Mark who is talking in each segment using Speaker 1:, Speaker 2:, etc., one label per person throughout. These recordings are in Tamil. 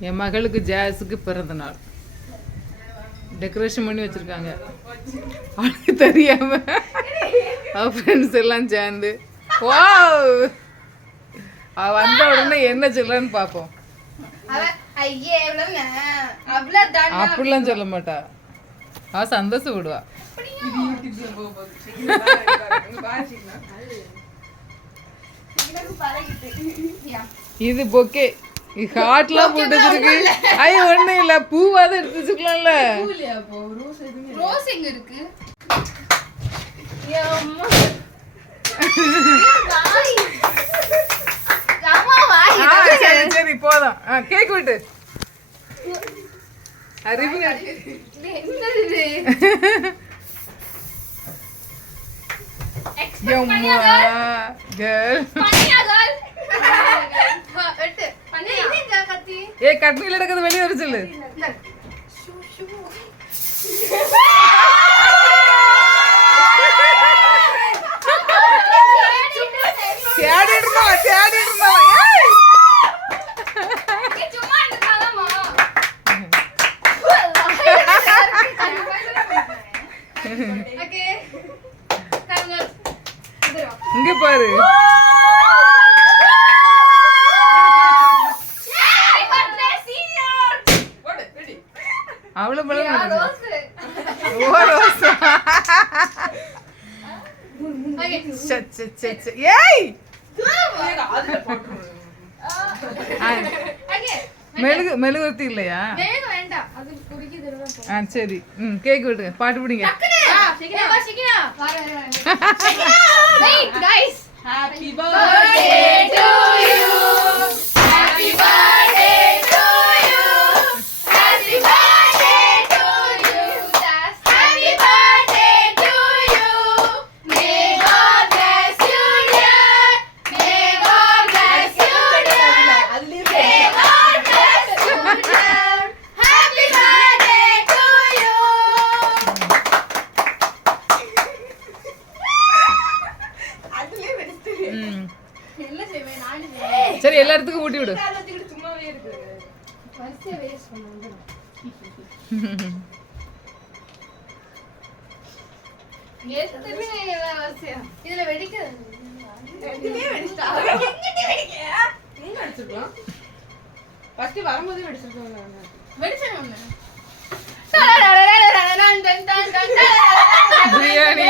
Speaker 1: என் மகளுக்கு ஜாஸுக்கு பிறந்த நாள். டெக்கரேஷன் பண்ணி வச்சிருக்காங்க. அவளுக்கு தெரியாம. அவ ஃப்ரெண்ட்ஸ் எல்லாம் சேர்ந்து. வா அவ வந்த உடனே என்ன சொல்லலான்னு பார்ப்போம் அப்படிலாம் சொல்ல மாட்டா. அவ
Speaker 2: யா.
Speaker 1: இது பொக்கே ஹார்ட்லாம் போட்டு ஐயோ ஒண்ணும் இல்ல பூவாத எடுத்து வச்சுக்கலாம்ல.
Speaker 2: ரோஸ் எங்க இருக்கு?
Speaker 1: சரி சரி போதும். கேக் விட்டு. அறிவு கேர்ள்
Speaker 2: சும்மா இருக்காதம்மா. Okay. Come, girls. இதுல வா.
Speaker 1: இங்க பாரு அவ்வளவு பழம்.
Speaker 2: ரோஸ்.
Speaker 1: ஓ ரோசா
Speaker 2: Okay.
Speaker 1: சே, சே, சே, சே. ஏய். மெழுகு மெழுகுவர்த்தி இல்லையா. ஆ சரி. ம் கேக் விடுங்க பாட்டு பிடிங்க.
Speaker 2: டக்குனு. ஏய், வா,
Speaker 1: சரி எல்லா இடத்துக்கும் ஊட்டி விடு.
Speaker 2: இதுல வெடிக்க.
Speaker 3: ஃபர்ஸ்ட் வரும்போதே
Speaker 2: வெடிச்சேன் ஒண்ணு
Speaker 1: பிரியாணி.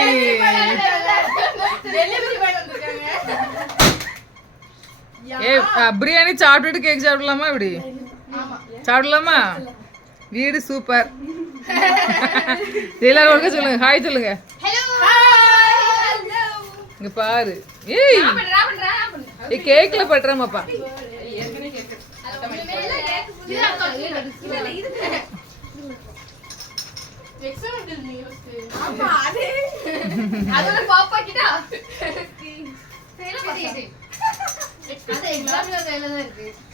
Speaker 1: ஏ பிரியாணி சாப்பிட்டுட்டு கேக் சாப்பிடலாமா இப்படி?
Speaker 2: ஆமா
Speaker 1: சாப்பிடலாமா? வீடு சூப்பர் எல்லாரும் ஒழுங்கா சொல்லுங்க ஹாய் சொல்லுங்க.
Speaker 2: ஹலோ
Speaker 1: இங்க பாரு. ஏய். ஏ கேக்ல
Speaker 2: எக்ஸாம் அதோட பாப்பா கிட்டா verdes.